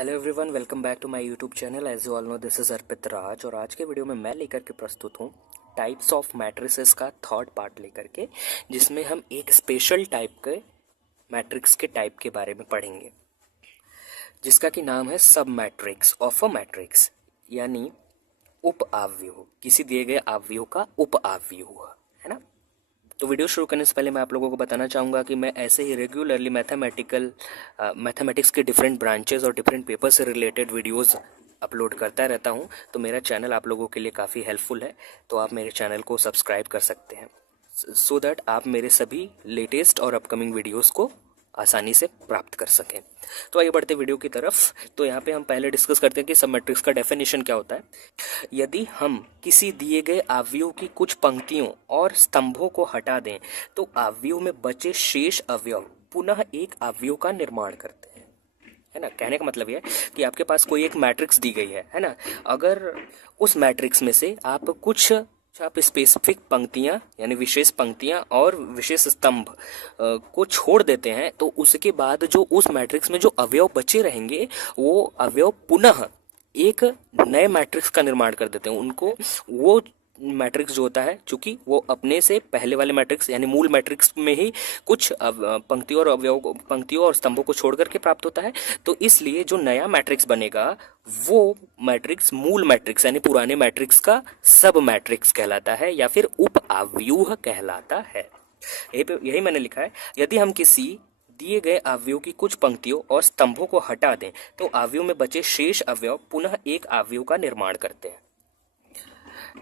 Hello everyone, welcome back to my YouTube channel. As you all know, this is Arpit Raj और आज के video में मैं लेकर के प्रस्तुत हूँ टाइप्स ऑफ मैट्रिसेस का थर्ड पार्ट लेकर के, जिसमें हम एक स्पेशल टाइप के मैट्रिक्स के टाइप के बारे में पढ़ेंगे, जिसका कि नाम है सब मैट्रिक्स ऑफ अ मैट्रिक्स, यानी उप आव्यूह, किसी दिए गए आव्यूह का उप आव्यूह, है ना। तो वीडियो शुरू करने से पहले मैं आप लोगों को बताना चाहूँगा कि मैं ऐसे ही रेगुलरली मैथमेटिक्स के डिफरेंट ब्रांचेस और डिफरेंट पेपर से रिलेटेड वीडियोस अपलोड करता रहता हूँ। तो मेरा चैनल आप लोगों के लिए काफ़ी हेल्पफुल है, तो आप मेरे चैनल को सब्सक्राइब कर सकते हैं सो दैट आप मेरे सभी लेटेस्ट और अपकमिंग वीडियोज़ को आसानी से प्राप्त कर सकें। तो आइए बढ़ते वीडियो की तरफ। तो यहाँ पे हम पहले डिस्कस करते हैं कि सब मैट्रिक्स का डेफिनेशन क्या होता है। यदि हम किसी दिए गए अवयव की कुछ पंक्तियों और स्तंभों को हटा दें तो अवयव में बचे शेष अवयव पुनः एक अवयव का निर्माण करते हैं, है ना। कहने का मतलब यह है कि आपके पास कोई एक मैट्रिक्स दी गई है ना। अगर उस मैट्रिक्स में से आप स्पेसिफिक पंक्तियां यानी विशेष पंक्तियां और विशेष स्तंभ को छोड़ देते हैं तो उसके बाद जो उस मैट्रिक्स में जो अवयव बचे रहेंगे वो अवयव पुनः एक नए मैट्रिक्स का निर्माण कर देते हैं। उनको वो मैट्रिक्स जो होता है, चूंकि वो अपने से पहले वाले मैट्रिक्स यानी मूल मैट्रिक्स में ही कुछ पंक्तियों और स्तंभों को छोड़ करके प्राप्त होता है, तो इसलिए जो नया मैट्रिक्स बनेगा वो मैट्रिक्स मूल मैट्रिक्स यानी पुराने मैट्रिक्स का सब मैट्रिक्स कहलाता है या फिर उप आव्यूह कहलाता है। यही मैंने लिखा है। यदि हम किसी दिए गए अवयव की कुछ पंक्तियों और स्तंभों को हटा दें तो अवयव में बचे शेष अवयव पुनः एक अवयव का निर्माण करते हैं।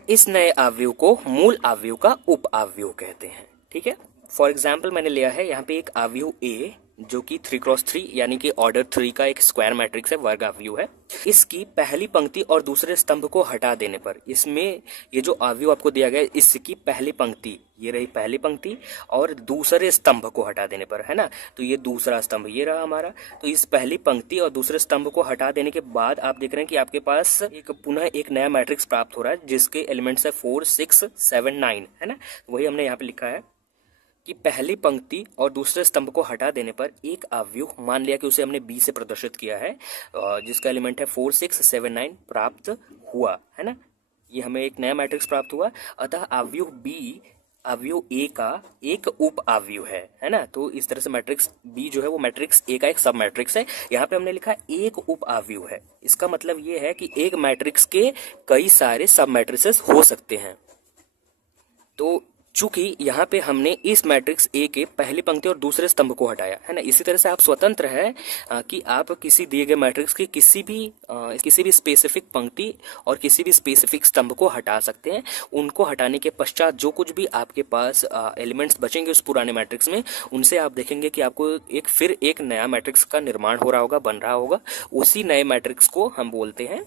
इस नए अवयव को मूल अवयव का उप अवयव कहते हैं। ठीक है, फॉर एग्जाम्पल मैंने लिया है यहाँ पे एक अवयव ए जो कि 3x3 यानी कि ऑर्डर 3 का एक स्क्वायर मैट्रिक्स है, वर्ग अवयव है। इसकी पहली पंक्ति और दूसरे स्तंभ को हटा देने पर इसमें ये जो अवयव आपको दिया गया है, इसकी पहली पंक्ति ये रही पहली पंक्ति और दूसरे स्तंभ को हटा देने पर, है ना, तो ये दूसरा स्तंभ ये रहा हमारा। तो इस पहली पंक्ति और दूसरे स्तंभ को हटा देने के बाद आप देख रहे हैं कि आपके पास पुनः एक नया मैट्रिक्स प्राप्त हो रहा है जिसके एलिमेंट्स है 4 6 7 9, है ना। वही हमने यहाँ पे लिखा है कि पहली पंक्ति और दूसरे स्तंभ को हटा देने पर एक अवयव, मान लिया कि उसे हमने बी से प्रदर्शित किया है, जिसका एलिमेंट है 4 6 7 9 प्राप्त हुआ, है ना। ये हमें एक नया मैट्रिक्स प्राप्त हुआ, अतः अवयव बी अवयव ए का एक उप अवयव है ना। तो इस तरह से मैट्रिक्स बी जो है वो मैट्रिक्स ए का एक सब मैट्रिक्स है। यहाँ पे हमने लिखा एक उप अवयव है, इसका मतलब ये है कि एक मैट्रिक्स के कई सारे सब मैट्रिसेस हो सकते हैं। तो चूंकि यहाँ पे हमने इस मैट्रिक्स ए के पहली पंक्ति और दूसरे स्तंभ को हटाया, है ना। इसी तरह से आप स्वतंत्र है कि आप किसी दिए गए मैट्रिक्स की किसी भी स्पेसिफिक पंक्ति और किसी भी स्पेसिफिक स्तंभ को हटा सकते हैं। उनको हटाने के पश्चात जो कुछ भी आपके पास एलिमेंट्स बचेंगे उस पुराने मैट्रिक्स में, उनसे आप देखेंगे कि आपको फिर एक नया मैट्रिक्स का निर्माण हो रहा होगा, बन रहा होगा। उसी नए मैट्रिक्स को हम बोलते हैं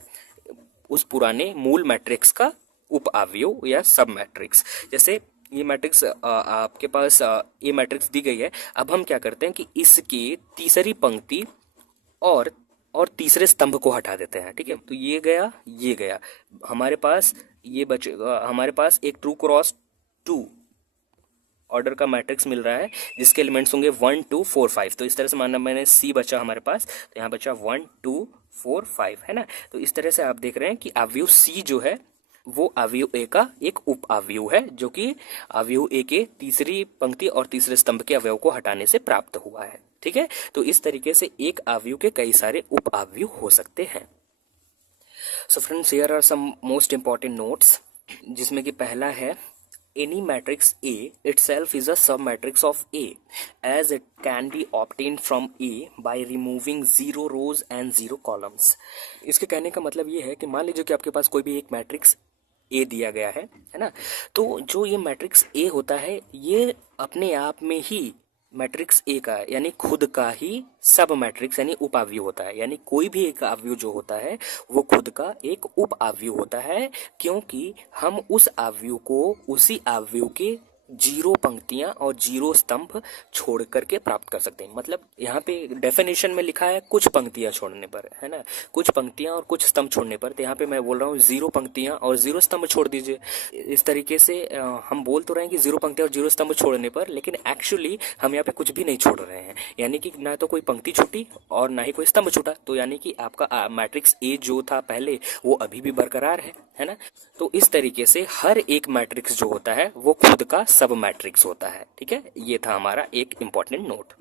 उस पुराने मूल मैट्रिक्स का उप अवयव या सब मैट्रिक्स। जैसे ये मैट्रिक्स आपके पास ये मैट्रिक्स दी गई है। अब हम क्या करते हैं कि इसकी तीसरी पंक्ति और तीसरे स्तंभ को हटा देते हैं। ठीक है, तो ये गया हमारे पास ये बचेगा। हमारे पास एक 2x2 ऑर्डर का मैट्रिक्स मिल रहा है जिसके एलिमेंट्स होंगे 1 2 4 5। तो इस तरह से मानना मैंने सी बचा हमारे पास, तो यहाँ बचा 1 2 4 5, है ना। तो इस तरह से आप देख रहे हैं कि अवयव सी जो है वो अवयव ए का एक उप अवयव है, जो कि अवयव ए के तीसरी पंक्ति और तीसरे स्तंभ के अवयव को हटाने से प्राप्त हुआ है। ठीक है, तो इस तरीके से एक अवयव के कई सारे उप अवयव हो सकते हैं। So friends, here are some most important notes, जिसमें कि पहला है any matrix A itself is a submatrix of A as it can be obtained from A by removing 0 rows and 0 columns। इसके कहने का मतलब ये है कि मान लीजिए कि आपके पास कोई भी एक मैट्रिक्स ए दिया गया है ना। तो जो ये मैट्रिक्स ए होता है ये अपने आप में ही मैट्रिक्स ए का यानी खुद का ही सब मैट्रिक्स यानी उप अवयव होता है। यानी कोई भी एक अवयव जो होता है वो खुद का एक उप अवयव होता है, क्योंकि हम उस अवयव को उसी अवयव के जीरो पंक्तियां और जीरो स्तंभ छोड़ करके प्राप्त कर सकते हैं। मतलब यहाँ पे डेफिनेशन में लिखा है कुछ पंक्तियां छोड़ने पर, है ना, कुछ पंक्तियां और कुछ स्तंभ छोड़ने पर। तो यहाँ पे मैं बोल रहा हूँ जीरो पंक्तियां और जीरो स्तंभ छोड़ दीजिए। इस तरीके से हम बोल तो रहे हैं कि जीरो पंक्तियां और जीरो स्तंभ छोड़ने पर, लेकिन एक्चुअली हम यहाँ पे कुछ भी नहीं छोड़ रहे हैं। यानी कि ना तो कोई पंक्ति छूटी और ना ही कोई स्तंभ छूटा। तो यानी कि आपका मैट्रिक्स ए जो था पहले वो अभी भी बरकरार है ना। तो इस तरीके से हर एक मैट्रिक्स जो होता है वो खुद का सब मैट्रिक्स होता है। ठीक है, ये था हमारा एक important note,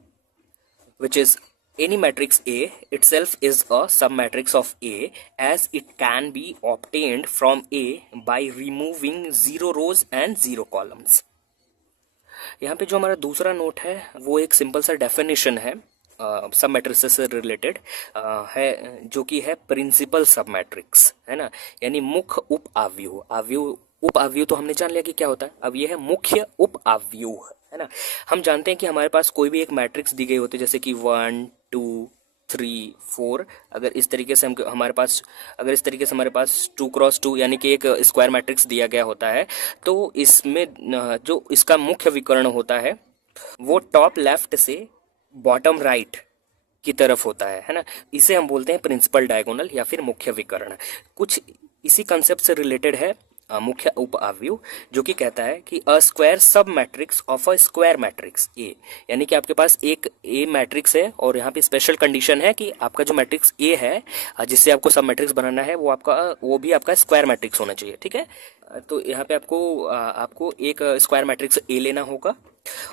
which is any matrix A itself is a submatrix of A as it can be obtained from A by removing zero rows and zero columns। यहाँ पे जो हमारा दूसरा नोट है वो एक सिंपल सा डेफिनेशन है सब मैट्रिसेस से रिलेटेड है, जो कि है प्रिंसिपल सब मैट्रिक्स, है ना, यानी मुख्य उप आव्यूह। आव्यूह उप आव्यूह तो हमने जान लिया कि क्या होता है। अब ये है मुख्य उप आव्यूह, है ना। हम जानते हैं कि हमारे पास कोई भी एक मैट्रिक्स दी गई होती है, जैसे कि 1 2 3 4। अगर इस तरीके से हमारे पास 2x2 यानी कि एक स्क्वायर मैट्रिक्स दिया गया होता है, तो इसमें जो इसका मुख्य विकर्ण होता है वो टॉप लेफ्ट से बॉटम राइट की तरफ होता है ना। इसे हम बोलते हैं प्रिंसिपल डायगोनल या फिर मुख्य विकर्ण। कुछ इसी कंसेप्ट से रिलेटेड है मुख्य उप आव्यूह, जो कि कहता है कि a square sub matrix of a square matrix A. यानी कि आपके पास एक ए मैट्रिक्स है और यहाँ पे स्पेशल कंडीशन है कि आपका जो मैट्रिक्स ए है जिससे आपको सब मैट्रिक्स बनाना है वो भी आपका स्क्वायर मैट्रिक्स होना चाहिए। ठीक है, तो यहाँ पे आपको एक स्क्वायर मैट्रिक्स ए लेना होगा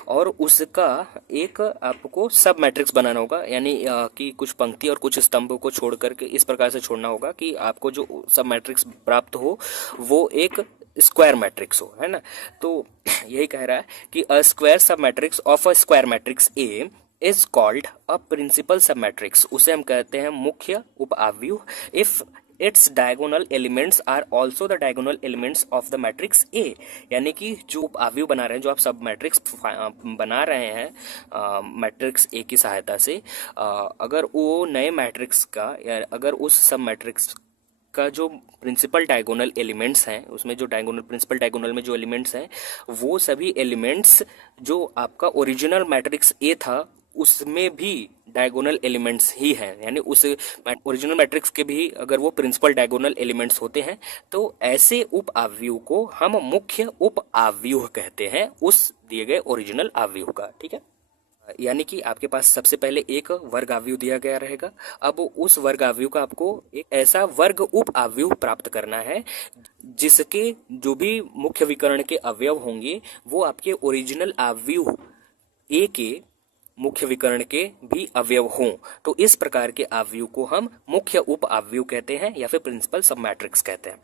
और उसका एक आपको सब मैट्रिक्स बनाना होगा, यानी कि कुछ पंक्ति और कुछ स्तंभ को छोड़ करके इस प्रकार से छोड़ना होगा कि आपको जो सब मैट्रिक्स प्राप्त हो वो एक स्क्वायर मैट्रिक्स हो, है ना। तो यही कह रहा है कि a square sub matrix of a square matrix A is called a principal sub matrix. उसे हम कहते हैं मुख्य उप आव्यूह if its diagonal elements are also the diagonal elements of the matrix A. यानी कि जो उप आव्यूह बना रहे हैं, जो आप सब मैट्रिक्स बना रहे हैं मैट्रिक्स ए की सहायता से, अगर वो नए मैट्रिक्स का या अगर उस सब मैट्रिक्स का जो प्रिंसिपल डायगोनल एलिमेंट्स हैं, उसमें जो प्रिंसिपल डायगोनल में जो एलिमेंट्स हैं वो सभी एलिमेंट्स जो आपका ओरिजिनल मैट्रिक्स ए था उसमें भी डायगोनल एलिमेंट्स ही हैं, यानी उस ओरिजिनल मैट्रिक्स के भी अगर वो प्रिंसिपल डायगोनल एलिमेंट्स होते हैं, तो ऐसे उप आव्यूह को हम मुख्य उप आव्यूह कहते हैं उस दिए गए ओरिजिनल आव्यूह का। ठीक है, यानी कि आपके पास सबसे पहले एक वर्ग आव्यूह दिया गया रहेगा। अब उस वर्ग आव्यूह का आपको एक ऐसा वर्ग उप आव्यूह प्राप्त करना है जिसके जो भी मुख्य विकर्ण के अवयव होंगे वो आपके ओरिजिनल आव्यूह ए के मुख्य विकर्ण के भी अवयव हों। तो इस प्रकार के आव्यूह को हम मुख्य उप आव्यूह कहते हैं या फिर प्रिंसिपल सब मैट्रिक्स कहते हैं।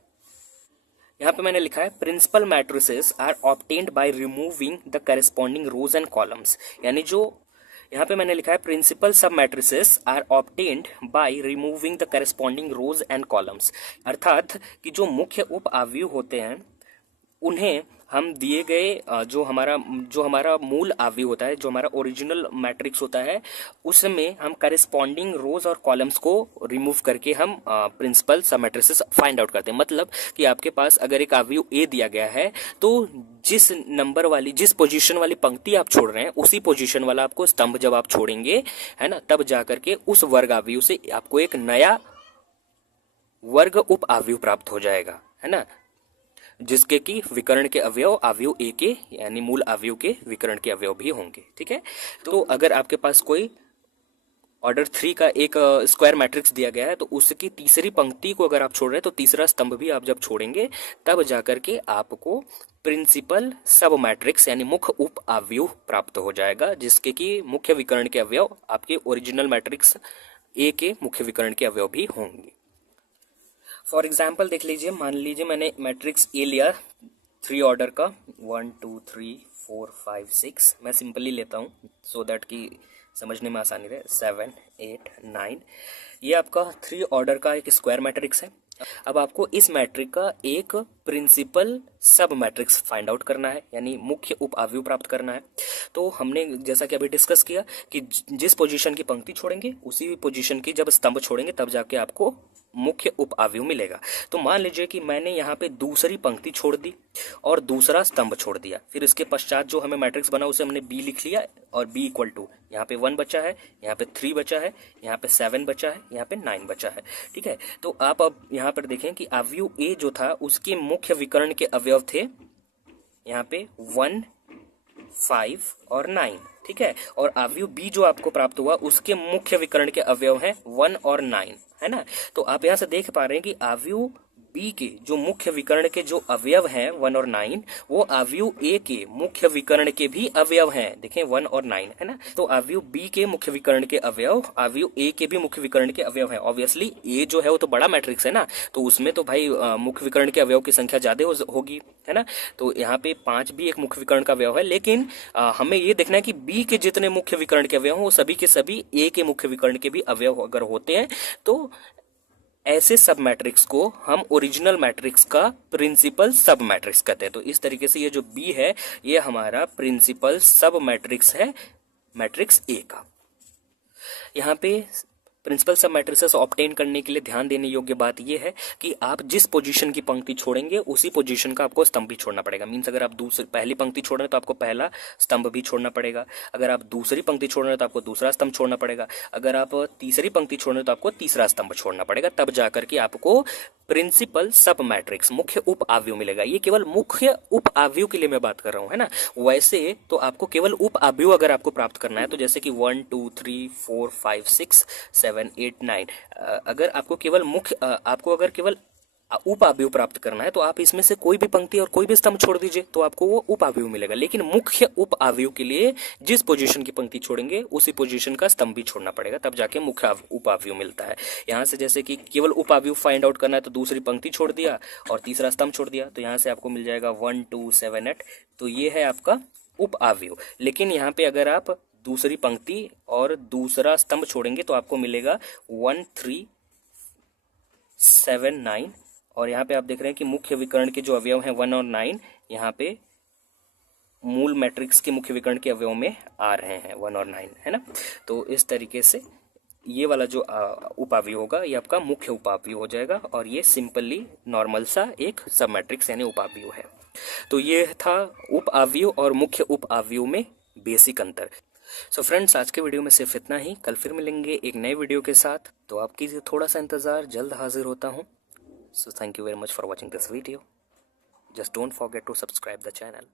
यहाँ पे मैंने लिखा है principal matrices are obtained by removing the corresponding rows and columns. यानी जो यहाँ पे मैंने लिखा है principal sub matrices are obtained by removing the corresponding rows and columns, अर्थात कि जो मुख्य उप आव्यूह होते हैं उन्हें हम दिए गए जो हमारा मूल आव्यूह होता है, जो हमारा ओरिजिनल मैट्रिक्स होता है, उसमें हम करेस्पॉन्डिंग रोज और कॉलम्स को रिमूव करके हम principal sub matrices find out करते हैं। मतलब कि आपके पास अगर एक आव्यूह ए दिया गया है तो जिस पोजीशन वाली पंक्ति आप छोड़ रहे हैं उसी पोजीशन वाला आपको स्तंभ जब आप छोड़ेंगे, है ना, तब जाकर के उस वर्ग आव्यूह से आपको एक नया वर्ग उप आव्यूह प्राप्त हो जाएगा, है ना, जिसके कि विकर्ण के अवयव आव्यूह ए के यानी मूल आव्यूह के विकर्ण के अवयव भी होंगे। ठीक है, तो अगर आपके पास कोई ऑर्डर 3 का एक स्क्वायर मैट्रिक्स दिया गया है तो उसकी तीसरी पंक्ति को अगर आप छोड़ रहे हैं तो तीसरा स्तंभ भी आप जब छोड़ेंगे तब जाकर के आपको प्रिंसिपल सब मैट्रिक्स यानी मुख्य उप आव्यूह प्राप्त हो जाएगा, जिसके कि मुख्य विकर्ण के अवयव आपके ओरिजिनल मैट्रिक्स ए के मुख्य विकर्ण के अवयव भी होंगे। फॉर एग्जाम्पल देख लीजिए, मान लीजिए मैंने मैट्रिक्स ए लिया 3 ऑर्डर का 1 2 3 4 5 6, मैं सिंपली लेता हूँ सो दैट कि समझने में आसानी रहे, 7 8 9। ये आपका 3 ऑर्डर का एक स्क्वायर मैट्रिक्स है। अब आपको इस मैट्रिक का एक principal sub matrix find out करना है, यानी मुख्य उप आव्यूह प्राप्त करना है। तो हमने जैसा कि अभी डिस्कस किया कि जिस पोजीशन की पंक्ति छोड़ेंगे उसी पोजीशन की जब स्तंभ छोड़ेंगे तब जाके आपको मुख्य उप अवयव मिलेगा। तो मान लीजिए कि मैंने यहाँ पे दूसरी पंक्ति छोड़ दी और दूसरा स्तंभ छोड़ दिया, फिर इसके पश्चात जो हमें मैट्रिक्स बना उसे हमने बी लिख लिया और बी इक्वल टू यहाँ पे 1 बचा है, यहाँ पे 3 बचा है, यहाँ पे 7 बचा है, यहाँ पे 9 बचा है। ठीक है, तो आप अब यहाँ पर देखें कि अवयव ए जो था उसके मुख्य विकर्ण के अवयव थे यहाँ पे 1, 5 और 9। ठीक है, और अवयव बी जो आपको प्राप्त हुआ उसके मुख्य विकर्ण के अवयव हैं 1 और 9, है ना। तो आप यहाँ से देख पा रहे हैं कि अवयव बी के जो मुख्य विकर्ण के जो अवयव हैं 1 और 9, वो अवयव ए के मुख्य विकर्ण के भी अवयव हैं। देखें 1 और 9, है ना। तो अवयव बी के मुख्य विकर्ण के अवयव अवयव ए के भी मुख्य विकर्ण के अवयव हैं। ऑब्वियसली ए जो है वो तो बड़ा मैट्रिक्स है ना, तो उसमें तो भाई मुख्य विकर्ण के अवयव की संख्या ज्यादा होगी, है ना। तो यहाँ पे 5 भी एक मुख्य विकर्ण का अवयव है, लेकिन हमें ये देखना है कि बी के जितने मुख्य विकर्ण के अवयव हैं वो सभी के सभी ए के मुख्य विकर्ण के भी अवयव अगर होते हैं तो ऐसे सब मैट्रिक्स को हम ओरिजिनल मैट्रिक्स का प्रिंसिपल सब मैट्रिक्स कहते हैं। तो इस तरीके से ये जो बी है ये हमारा प्रिंसिपल सब मैट्रिक्स है मैट्रिक्स ए का। यहाँ पे प्रिंसिपल सब मैट्रिसेस ऑब्टेन करने के लिए ध्यान देने योग्य बात यह है कि आप जिस पोजीशन की पंक्ति छोड़ेंगे उसी पोजीशन का आपको स्तंभ भी छोड़ना पड़ेगा। मींस अगर आप पहली पंक्ति छोड़ रहे हैं तो आपको पहला स्तंभ भी छोड़ना पड़ेगा, अगर आप दूसरी पंक्ति छोड़ रहे हैं तो आपको दूसरा स्तंभ छोड़ना पड़ेगा, अगर आप तीसरी पंक्ति छोड़ रहे हैं तो आपको तीसरा स्तंभ छोड़ना पड़ेगा, तब जाकर के आपको प्रिंसिपल सब मैट्रिक्स मुख्य उप अवयव मिलेगा। ये केवल मुख्य उप अवयव के लिए मैं बात कर रहा हूँ, है ना। वैसे तो आपको केवल उप अवयव अगर आपको प्राप्त करना है तो जैसे कि 1, 2, 3, 4, 5, 6, 7, 8, 9, अगर आपको केवल आपको अगर केवल उप अवयव प्राप्त करना है तो आप इसमें से कोई भी पंक्ति और कोई भी स्तंभ छोड़ दीजिए तो आपको वो उप अवयव मिलेगा। लेकिन मुख्य उप अवयव के लिए जिस पोजीशन की पंक्ति छोड़ेंगे उसी पोजीशन का स्तंभ भी छोड़ना पड़ेगा, तब जाके मुख्य उप अवयव मिलता है। यहाँ से जैसे कि केवल उप अवयव फाइंड आउट करना है तो दूसरी पंक्ति छोड़ दिया और तीसरा स्तंभ छोड़ दिया, तो यहाँ से आपको मिल जाएगा 1, 2, 7, 8। तो ये है आपका उप अवयव। लेकिन यहाँ पे अगर आप दूसरी पंक्ति और दूसरा स्तंभ छोड़ेंगे तो आपको मिलेगा 1, 3, 7, 9। और यहाँ पे आप देख रहे हैं कि मुख्य विकर्ण के जो अवयव हैं 1 और 9 यहाँ पे मूल मैट्रिक्स के मुख्य विकर्ण के अवयव में आ रहे हैं 1 और 9, है ना। तो इस तरीके से ये वाला जो उप अवयव होगा ये आपका मुख्य उप अवयव हो जाएगा और ये सिंपली नॉर्मल सा एक सब मैट्रिक्स यानी उप अवयव है। तो ये था उप अवयव और मुख्य उप अवयव में बेसिक अंतर। सो फ्रेंड्स, आज के वीडियो में सिर्फ इतना ही। कल फिर मिलेंगे एक नए वीडियो के साथ, तो आप कीजिए थोड़ा सा इंतज़ार, जल्द हाजिर होता हूँ। So thank you very much for watching this video. Just don't forget to subscribe the channel.